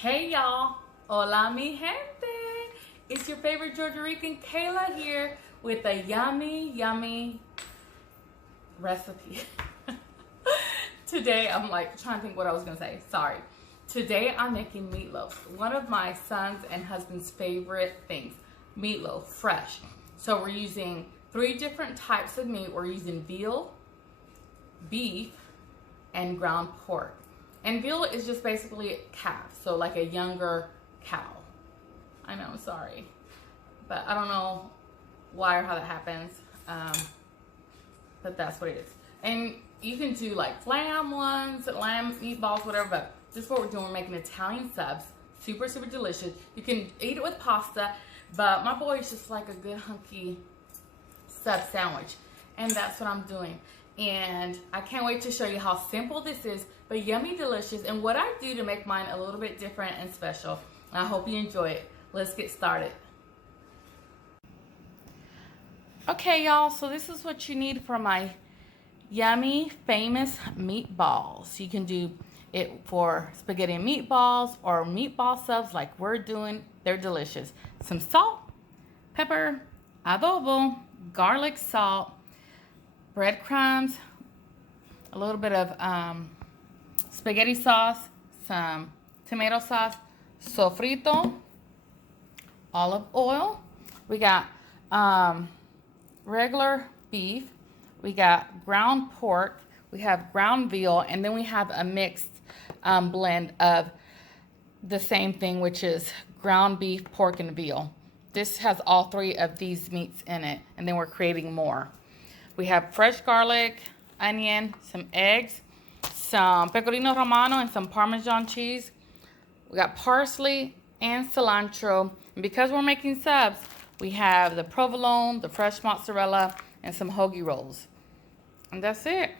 Hey y'all, hola mi gente. It's your favorite Georgia Rican Kayla here with a yummy, yummy recipe. Today I'm like trying to think what I was gonna say, sorry. Today I'm making meatloaf, one of my son's and husband's favorite things, meatloaf, fresh. So we're using 3 different types of meat. We're using veal, beef, and ground pork. And veal is just basically calf, so like a younger cow. I know, sorry. But I don't know why or how that happens. But that's what it is. And you can do like lamb ones, lamb meatballs, whatever, but this is what we're doing. We're making Italian subs. Super, super delicious. You can eat it with pasta, but my boy's just like a good hunky sub sandwich. And that's what I'm doing. And I can't wait to show you how simple this is, but yummy, delicious, and what I do to make mine a little bit different and special. I hope you enjoy it. Let's get started. Okay, y'all, so this is what you need for my yummy, famous meatballs. You can do it for spaghetti and meatballs or meatball subs like we're doing. They're delicious. Some salt, pepper, adobo, garlic, salt, breadcrumbs, a little bit of spaghetti sauce, some tomato sauce, sofrito, olive oil. We got regular beef. We got ground pork. We have ground veal, and then we have a mixed blend of the same thing, which is ground beef, pork, and veal. This has all 3 of these meats in it, and then we're creating more. We have fresh garlic, onion, some eggs, some pecorino romano, and some Parmesan cheese. We got parsley and cilantro. And because we're making subs, we have the provolone, the fresh mozzarella, and some hoagie rolls. And that's it.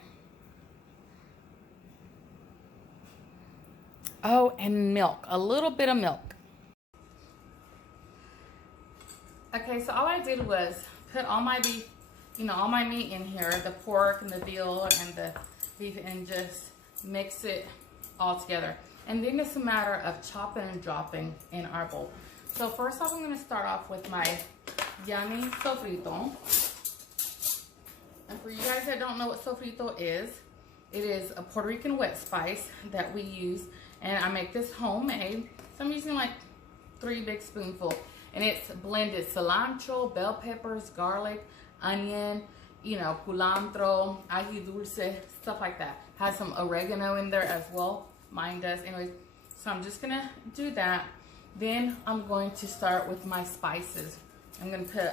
Oh, and milk, a little bit of milk. Okay, so all I did was put all my beef, all my meat in here, the pork and the veal and the beef, and just mix it all together. And then it's a matter of chopping and dropping in our bowl. So first off, I'm gonna start off with my yummy sofrito. And for you guys that don't know what sofrito is, it is a Puerto Rican wet spice that we use. And I make this homemade. So I'm using like 3 big spoonfuls. And it's blended cilantro, bell peppers, garlic, onion, culantro, ají dulce, stuff like that. Has some oregano in there as well. Mine does. Anyway, so I'm just gonna do that. Then I'm going to start with my spices. I'm gonna put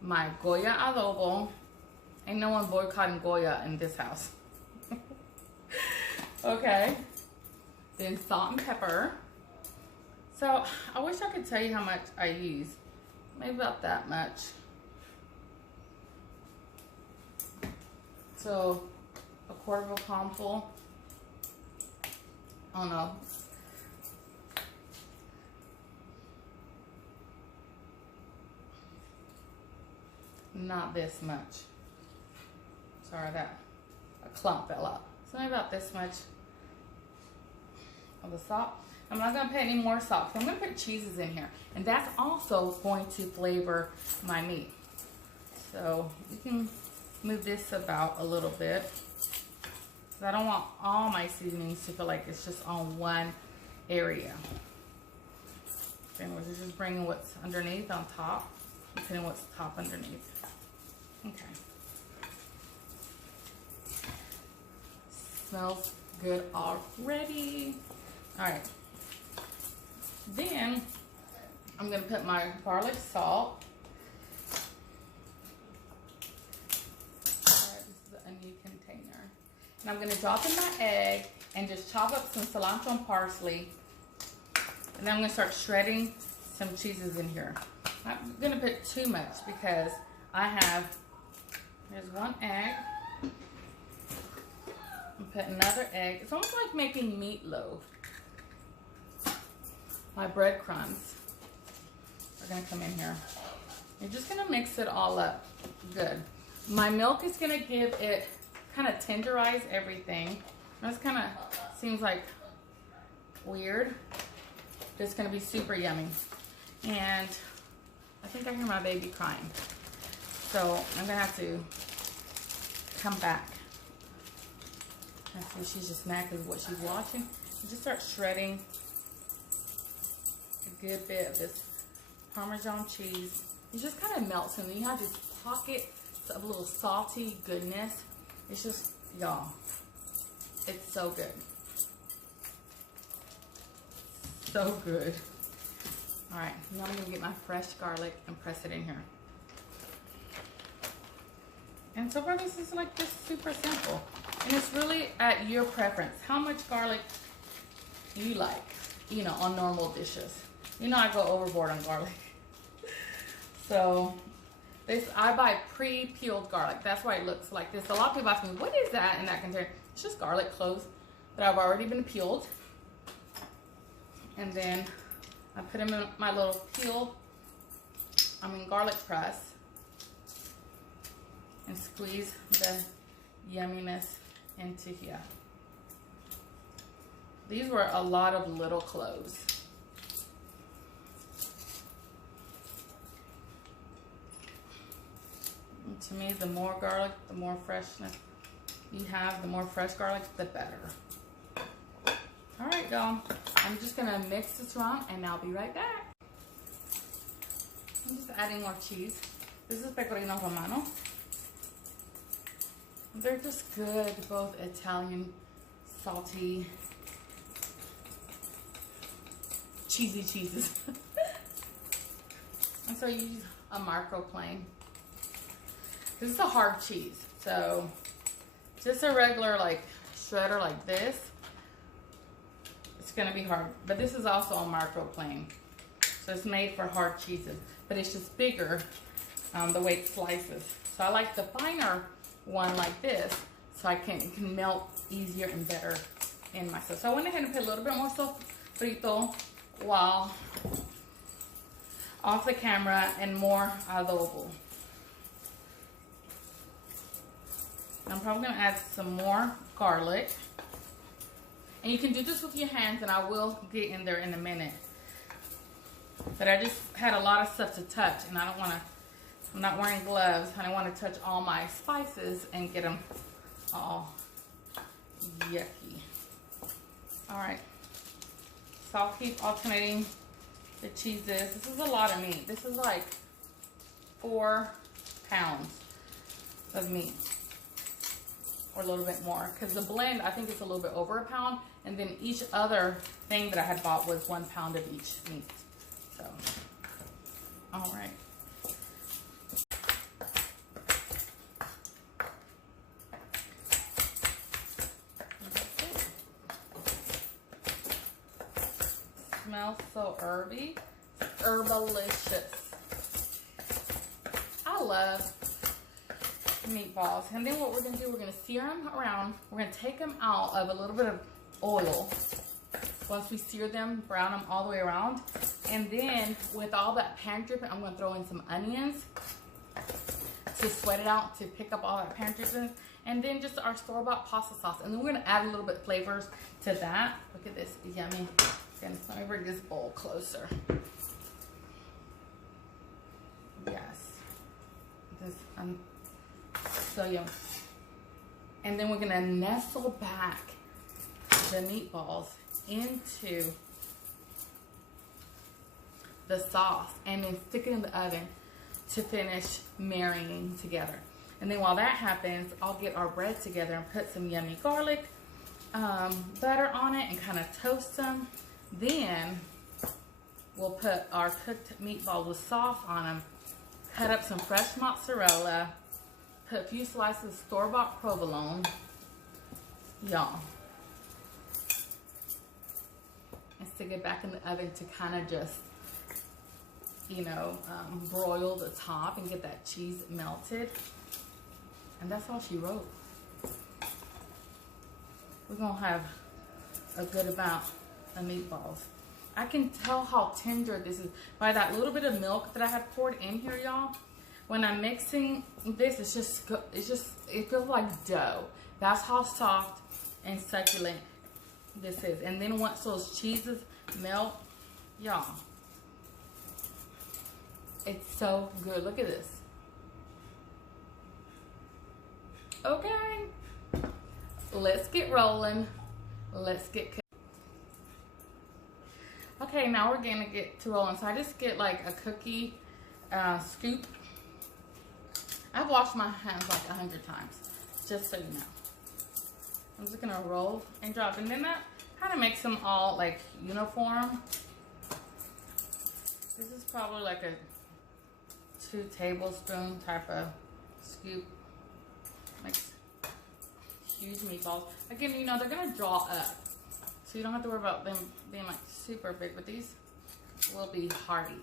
my Goya adobo. Ain't no one boycotting Goya in this house. Okay. Then salt and pepper. So I wish I could tell you how much I use. Maybe about that much. So a quarter of a palm full. Oh no. Not this much. Sorry, that a clump fell out. So maybe about this much of the salt. I'm not gonna put any more salt. I'm gonna put cheeses in here, and that's also going to flavor my meat. So you can move this about a little bit, because I don't want all my seasonings to feel like it's just on one area. Anyways, we're just bringing what's underneath on top, and putting what's top underneath. Okay. Smells good already. All right. Then I'm gonna put my garlic salt. This is a new container. And I'm gonna drop in my egg and just chop up some cilantro and parsley. And then I'm gonna start shredding some cheeses in here. I'm not gonna put too much because there's 1 egg. And put another egg. It's almost like making meatloaf. My breadcrumbs are gonna come in here. You're just gonna mix it all up good. My milk is gonna give it, kind of tenderize everything. This kind of seems like weird. It's gonna be super yummy. And I think I hear my baby crying. So I'm gonna have to come back. That's what she's just mad because what she's watching. You just start shredding a good bit of this Parmesan cheese. It just kind of melts and then you have these pockets of a little salty goodness. It's just, y'all, it's so good. So good. All right, now I'm gonna get my fresh garlic and press it in here. And so far this is like just super simple. And it's really at your preference. How much garlic you like, you know, on normal dishes. You know I go overboard on garlic. So this, I buy pre-peeled garlic. That's why it looks like this. A lot of people ask me, what is that in that container? It's just garlic cloves that I've already been peeled. And then I put them in my little garlic press and squeeze the yumminess into here. These were a lot of little cloves. And to me, the more garlic, the more freshness you have, the more fresh garlic, the better. All right, y'all. I'm just gonna mix this around and I'll be right back. I'm just adding more cheese. This is pecorino romano. They're just good, both Italian, salty, cheesy cheeses. And so you use a microplane. This is a hard cheese, so just a regular like shredder like this, it's gonna be hard. But this is also a microplane, so it's made for hard cheeses, but it's just bigger the way it slices. So I like the finer one like this, so it can melt easier and better in my sauce. So I went ahead and put a little bit more sofrito while off the camera and more adobo. I'm probably gonna add some more garlic. And you can do this with your hands, and I will get in there in a minute. But I just had a lot of stuff to touch, and I'm not wearing gloves. I don't want to touch all my spices and get them all yucky. All right, so I'll keep alternating the cheeses. This is a lot of meat. This is like 4 pounds of meat, or a little bit more, because the blend, I think it's a little bit over 1 pound, and then each other thing that I had bought was 1 pound of each meat. So, all right. Smells so herby, herbalicious. I love meatballs. And then what we're gonna do, we're gonna sear them around. We're gonna take them out of a little bit of oil. Once we sear them, brown them all the way around. And then with all that pan dripping, I'm gonna throw in some onions to sweat it out, to pick up all that pan dripping. And then just our store-bought pasta sauce. And then we're gonna add a little bit of flavors to that. Look at this, yummy. And let me bring this bowl closer. Yes. This, so yummy. And then we're gonna nestle back the meatballs into the sauce and then stick it in the oven to finish marrying together. And then while that happens, I'll get our bread together and put some yummy garlic butter on it and kind of toast them. Then we'll put our cooked meatballs with sauce on them, cut up some fresh mozzarella, put a few slices of store-bought provolone, y'all, and stick it back in the oven to kind of just, you know, broil the top and get that cheese melted. And that's all she wrote. We're gonna have a good amount of meatballs. I can tell how tender this is by that little bit of milk that I had poured in here, y'all. When I'm mixing this, it feels like dough. That's how soft and succulent this is. And then once those cheeses melt, Y'all, it's so good. Look at this. Okay, let's get rolling. Let's get cooking. Okay, now we're gonna get to rolling. So I just get like a cookie scoop. I've washed my hands like 100 times, just so you know. I'm just gonna roll and drop, and then that kind of makes them all like uniform. This is probably like a 2 tablespoon type of scoop. Makes huge meatballs. Again, you know, they're gonna draw up, so you don't have to worry about them being like super big, but these will be hearty.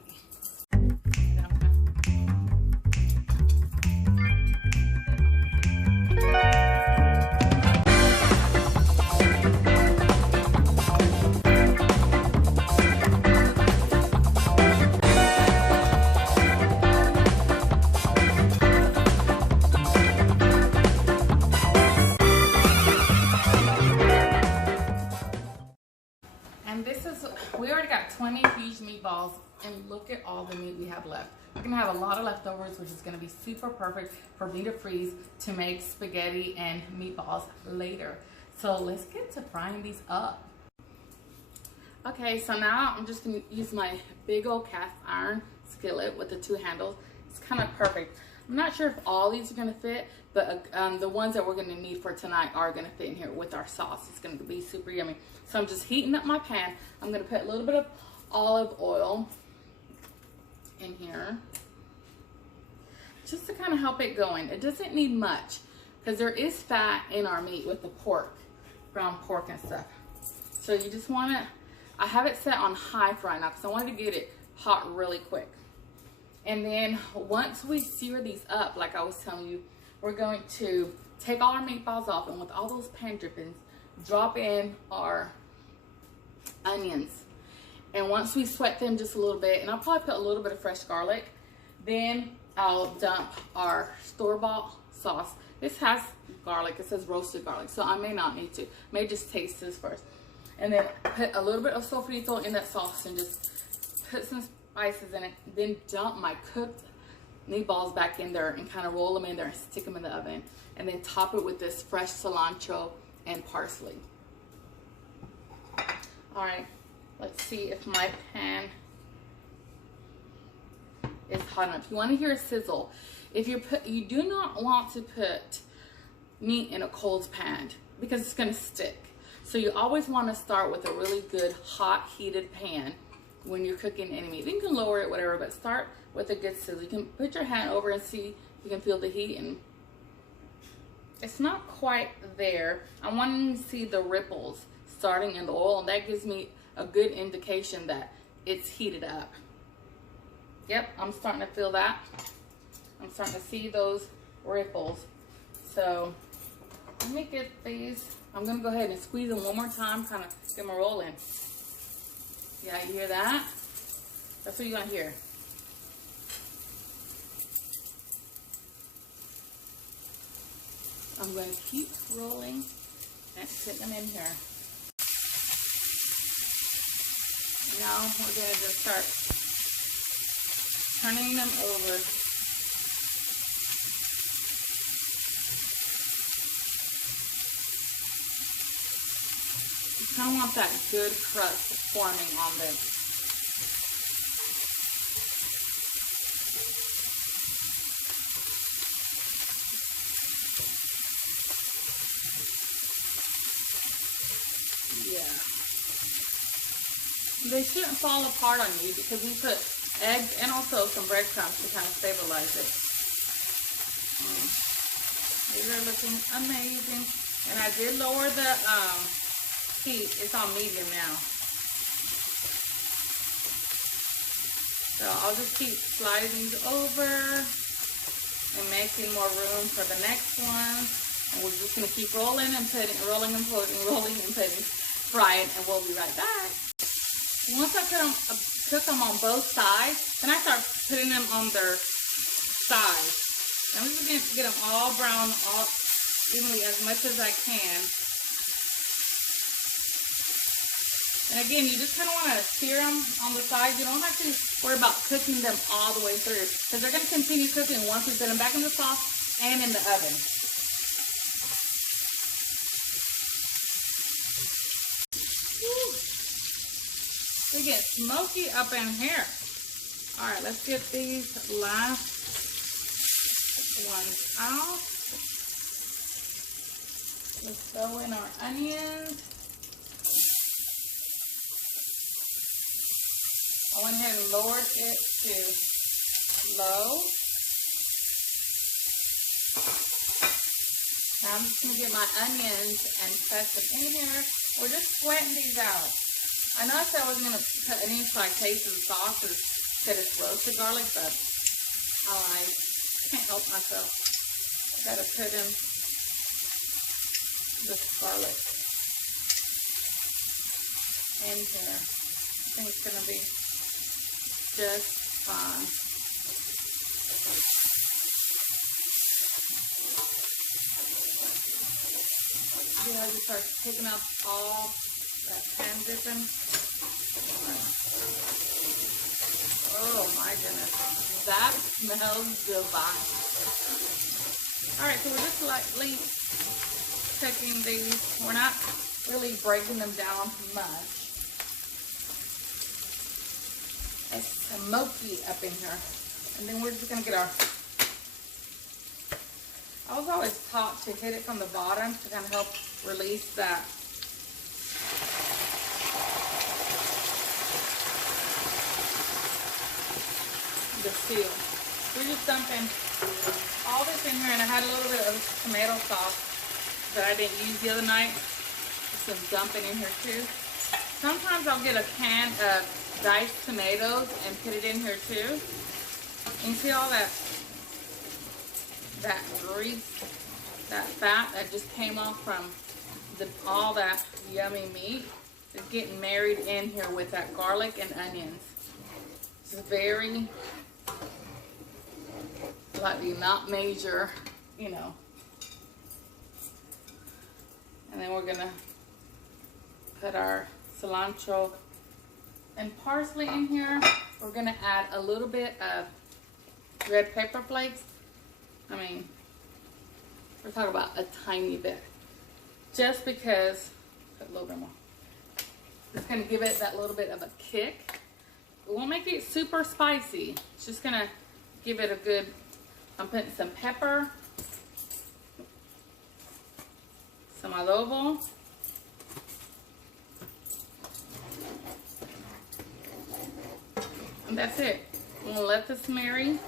And this is, we already got 20 huge meatballs, and look at all the meat we have left. We're gonna have a lot of leftovers, which is gonna be super perfect for me to freeze to make spaghetti and meatballs later. So let's get to frying these up. Okay, so now I'm just gonna use my big old cast iron skillet with the 2 handles. It's kind of perfect. I'm not sure if all these are gonna fit, but the ones that we're gonna need for tonight are gonna fit in here with our sauce. It's gonna be super yummy. So I'm just heating up my pan. I'm gonna put a little bit of olive oil in here, just to kind of help it going. It doesn't need much, because there is fat in our meat with the pork, ground pork and stuff. So you just wanna, I have it set on high for right now, because I wanted to get it hot really quick. And then once we sear these up, like I was telling you, we're going to take all our meatballs off, and with all those pan drippings, drop in our onions. And once we sweat them just a little bit, and I'll probably put a little bit of fresh garlic, then I'll dump our store-bought sauce. This has garlic, it says roasted garlic, so I may not need to. May just taste this first. And then put a little bit of sofrito in that sauce, and just put some spices in it, then dump my cooked meatballs back in there and kind of roll them in there and stick them in the oven, and then top it with this fresh cilantro and parsley. All right, let's see if my pan is hot enough. You want to hear a sizzle. If you do not want to put meat in a cold pan, because it's going to stick. So you always want to start with a really good hot heated pan when you're cooking any meat. You can lower it, whatever, but start with a good sizzle. You can put your hand over and see if you can feel the heat, and it's not quite there. I want to see the ripples starting in the oil, and that gives me a good indication that it's heated up. Yep, I'm starting to feel that. I'm starting to see those ripples. So let me get these. I'm gonna go ahead and squeeze them one more time, kind of get them rolling. Yeah, you hear that? That's what you're gonna hear. I'm going to keep rolling and put them in here. Now we're going to just start turning them over. You kind of want that good crust forming on them. Yeah. They shouldn't fall apart on you, because we put eggs and also some breadcrumbs to kind of stabilize it. These are looking amazing. And I did lower the heat. It's on medium now. So I'll just keep sliding these over and making more room for the next one. And we're just going to keep rolling and putting, rolling and putting, rolling and putting, fry it, and we'll be right back. Once I cook them on both sides, then I start putting them on their sides. And we're just going to get them all brown, all evenly, as much as I can. And again, you just kind of want to sear them on the sides. You don't have to worry about cooking them all the way through because they're going to continue cooking once we put them back in the sauce and in the oven. Woo. They get smoky up in here. All right, let's get these last ones out. Let's throw in our onions. I went ahead and lowered it to low. Now I'm just going to get my onions and press them in here. We're just sweating these out. I know I said I wasn't going to put any taste of the sauce or that it's roasted garlic, but I can't help myself. I got to put in this garlic in here. I think it's going to be just fine. See how you start taking out all that pan dripping? Oh my goodness, that smells divine. Alright, so we're just lightly cooking these. We're not really breaking them down much. It's smoky up in here. And then we're just going to get our... I was always taught to hit it from the bottom to kind of help release that. The seal. We're just dumping all this in here, and I had a little bit of tomato sauce that I didn't use the other night. Some dumping in here too. Sometimes I'll get a can of diced tomatoes and put it in here too. And see all that grease, that fat that just came off from all that yummy meat is getting married in here with that garlic and onions. This is very slightly not major, you know. And then we're gonna put our cilantro and parsley in here. We're gonna add a little bit of red pepper flakes. I mean, we're talking about a tiny bit. Just because, put a little bit more. It's gonna give it that little bit of a kick. It won't make it super spicy. It's just gonna give it a good, I'm putting some pepper, some adobo, and that's it. I'm gonna let this marry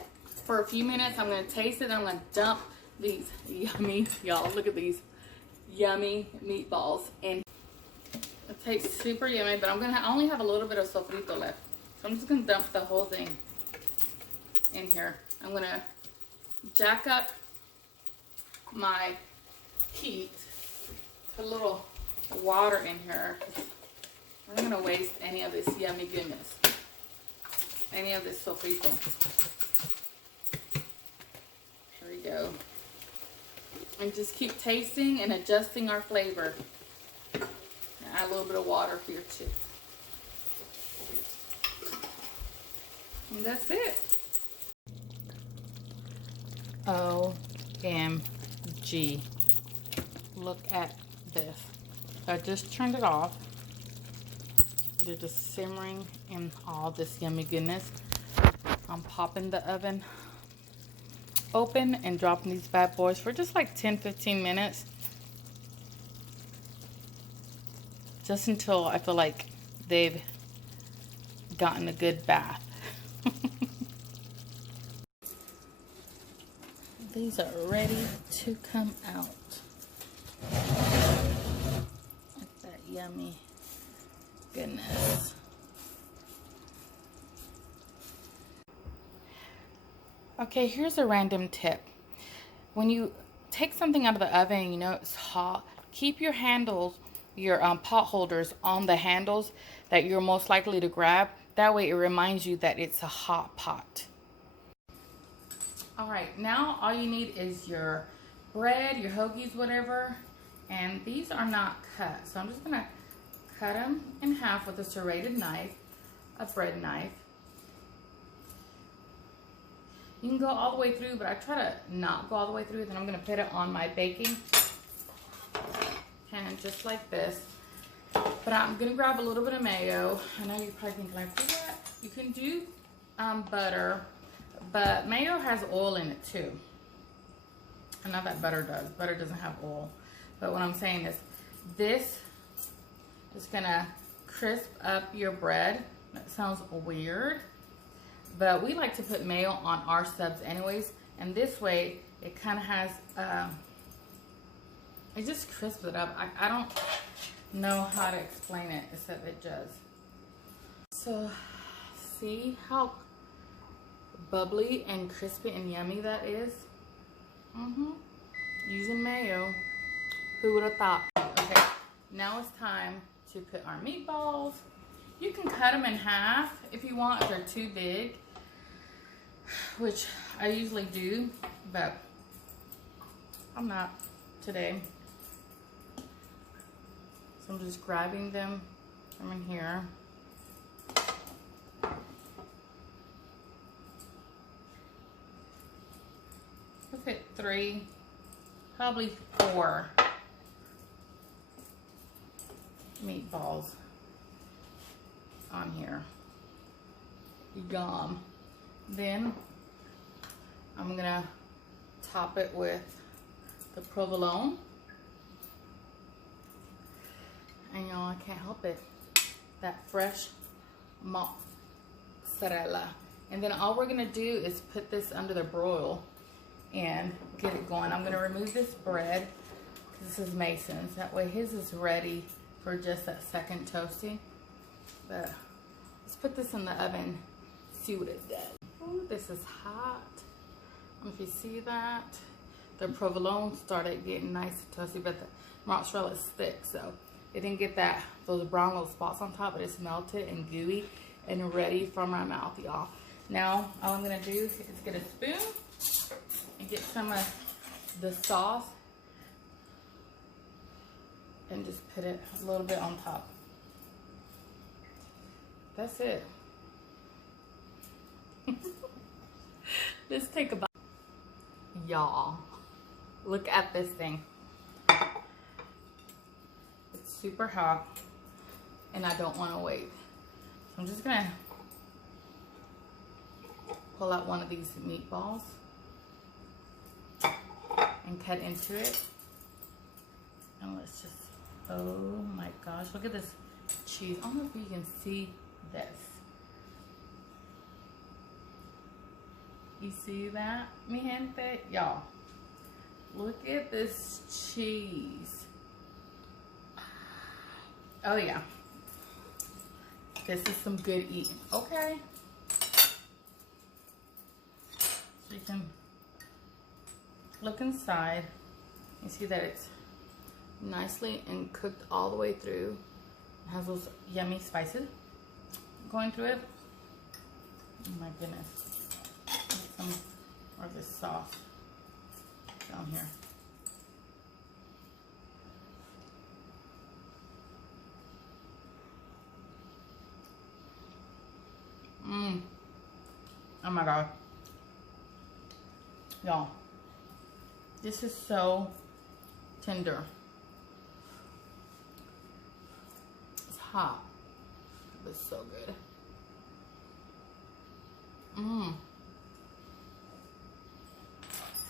for a few minutes. I'm gonna taste it, and I'm gonna dump these yummy, y'all, look at these yummy meatballs in. It tastes super yummy, but I only have a little bit of sofrito left. So I'm just gonna dump the whole thing in here. I'm gonna jack up my heat, put a little water in here. I'm not gonna waste any of this yummy goodness, any of this sofrito. There we go. And just keep tasting and adjusting our flavor. Add a little bit of water here too. And that's it. OMG. Look at this. I just turned it off. They're just simmering in all this yummy goodness. I'm popping the oven open and dropping these bad boys for just like 10-15 minutes. Just until I feel like they've gotten a good bath. These are ready to come out. Look at that yummy goodness. Okay, here's a random tip. When you take something out of the oven and you know it's hot, keep your handles, your pot holders on the handles that you're most likely to grab. That way it reminds you that it's a hot pot. All right, now all you need is your bread, your hoagies, whatever. And these are not cut, so I'm just gonna cut cut them in half with a serrated knife, a bread knife. You can go all the way through, but I try to not go all the way through. Then I'm going to put it on my baking pan just like this. But I'm going to grab a little bit of mayo. I know you're probably thinking like, what? You can do butter, but mayo has oil in it too. I know that butter does. Butter doesn't have oil. But what I'm saying is this is going to crisp up your bread. That sounds weird. But we like to put mayo on our subs anyways. And this way, it kind of has, it just crisps it up. I don't know how to explain it, except it does. So, see how bubbly and crispy and yummy that is? Using mayo. Who would have thought? Okay, now it's time to put our meatballs. You can cut them in half if you want, if they're too big, which I usually do, but I'm not today. So I'm just grabbing them from in here. I'll put 3, probably 4 meatballs on here. Yum. Then I'm gonna top it with the provolone. And y'all, I can't help it. That fresh mozzarella. And then all we're gonna do is put this under the broil and get it going. I'm gonna remove this bread, because this is Mason's. That way his is ready for just that second toasting. But let's put this in the oven, see what it does. Ooh, this is hot. I don't know if you see that. The provolone started getting nice and toasty, but the mozzarella is thick, so it didn't get those brown little spots on top, but it's melted and gooey and ready for my mouth, y'all. Now, all I'm gonna do is get a spoon and get some of the sauce and just put it a little bit on top. That's it. Let's take a bite. Y'all, look at this thing. It's super hot and I don't want to wait. So I'm just gonna pull out one of these meatballs and cut into it. And let's just, oh my gosh, look at this cheese. I don't know if you can see this. You see that, mi gente? Y'all, look at this cheese. Oh yeah, this is some good eating. Okay, so you can look inside. You see that it's nicely and cooked all the way through. It has those yummy spices going through it. Oh my goodness. Some more of this sauce down here. Oh my God. Y'all, this is so tender. It's hot, but it's so good.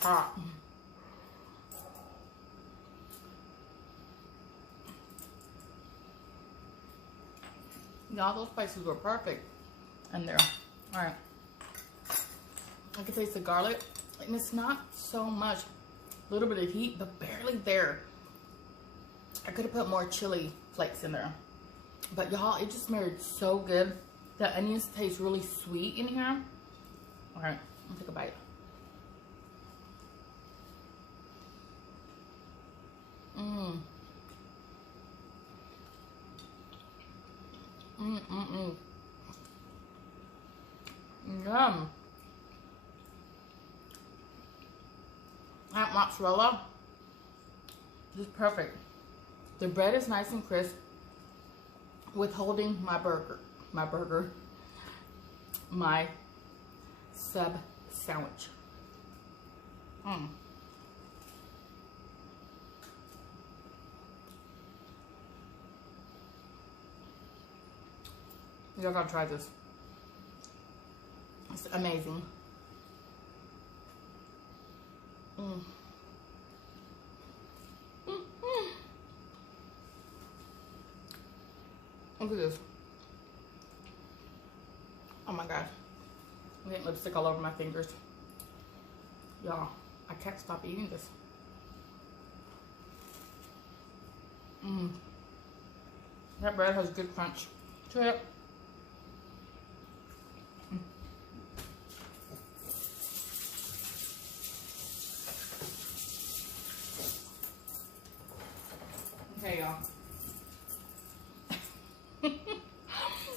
Hot. Y'all, those spices were perfect in there. All right. I can taste the garlic, and it's not so much, a little bit of heat, but barely there. I could have put more chili flakes in there. But y'all, it just married so good. The onions taste really sweet in here. All right, I'll take a bite. Yum. That mozzarella is perfect. The bread is nice and crisp. withholding my sub sandwich. Y'all gotta try this. It's amazing. Look at this. Oh my God. I'm getting lipstick all over my fingers. Y'all, I can't stop eating this. That bread has good crunch to it. Okay, y'all.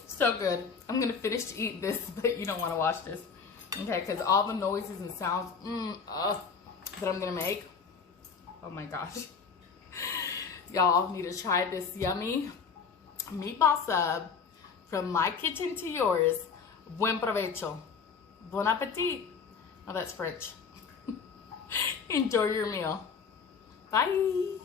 So good. I'm gonna finish to eat this, but you don't want to watch this, okay? Because all the noises and sounds that I'm gonna make. Oh my gosh. Y'all need to try this yummy meatball sub from my kitchen to yours. Buen provecho. Bon appetit. Oh, that's French. Enjoy your meal. Bye.